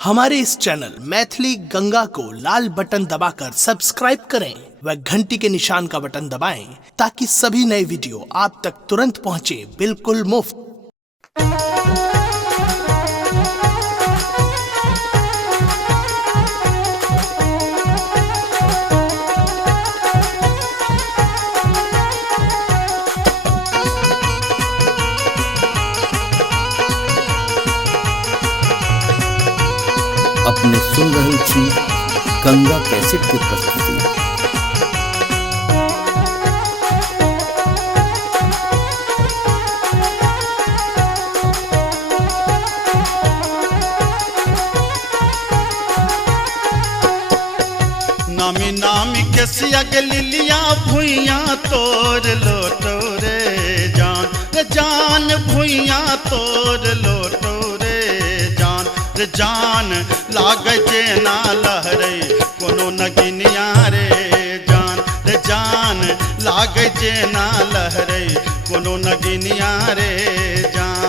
हमारे इस चैनल मैथिली गंगा को लाल बटन दबाकर सब्सक्राइब करें व घंटी के निशान का बटन दबाएं ताकि सभी नए वीडियो आप तक तुरंत पहुंचे बिल्कुल मुफ्त। अपने सुन रहल छी गंगा कैसेट के प्रस्तुति। नामी नामी के सिया के लिलिया भुइया तोर लोटो रे जान भुइया तोर लोटो रे जान लाग जेना लहरे कोनो नगिनिया रे जान लाग जेना लहरे कोनो नगिनिया रे जान।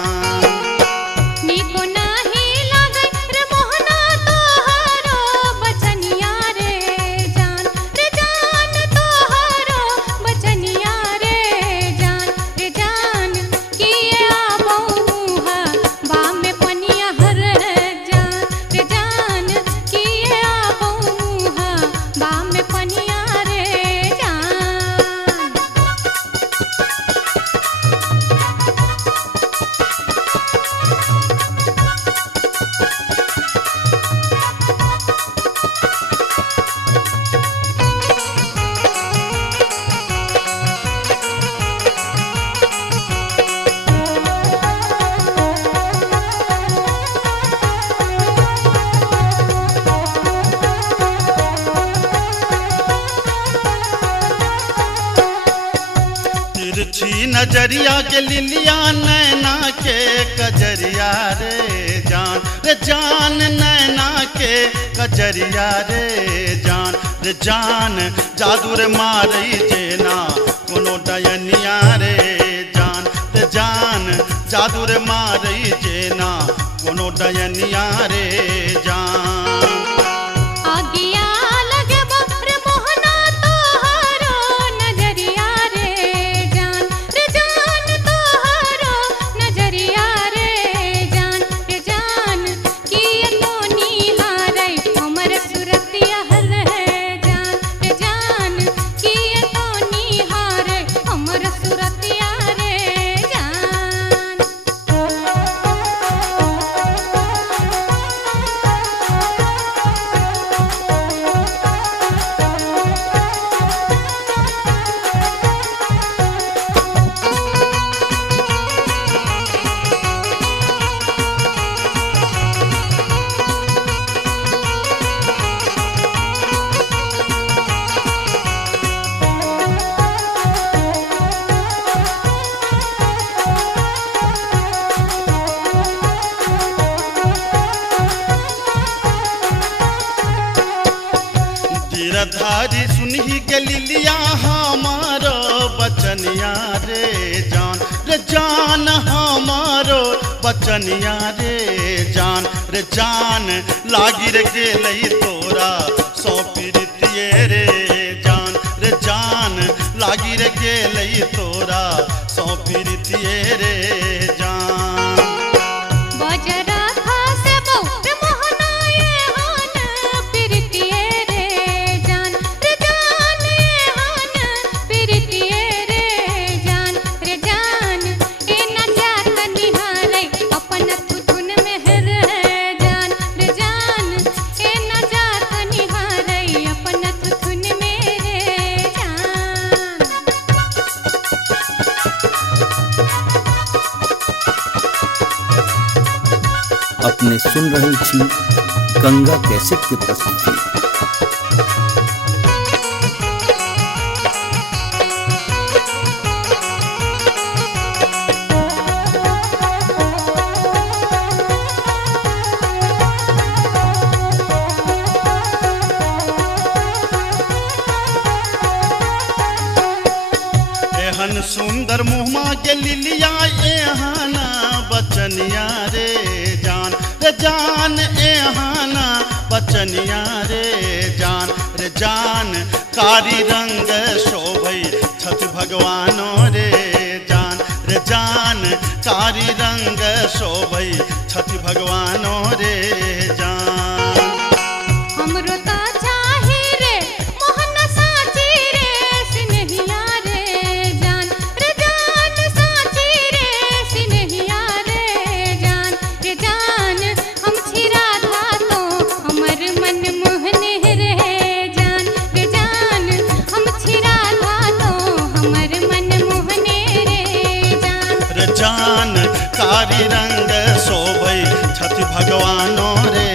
तिरछी नजरिया के लिलिया नैना के कजरिया रे जान नैना के कजरिया रे जान जादू रे मारई जेना कोनो डयनिया रे जान जादू रे मारई जेना कोनो डयनिया रे जान। धारी सुनही के लिलिया हमारो बचनिया रे जान हमारो बचनिया रे जान लागी रे गेलई तोरा सौ प्रीतिये रे जान लागी रे गेलई तोरा सौ प्रीतिये रे जान। अपने सुन रहल छी गंगा कैसेट के प्रस्तुति। एहन सुंदर मुहमा के लिलिया एहना बचनिया रे जान जान एहाँ बचनिया रे जान कारी रंग शोभै छथि भगवानो रे जान कारी रंग शोभै छथि भगवानो रे जान। हमरो ता चाहे रे मोहन साची रे सिनहिया रे जान साची रे सिनहिया रे जान हम छिरा था तो हमर मन मोहने रे जान हम छिरा था तो हमर मन मोहने रे जान कारी रंग शोभै छथि भगवानो रे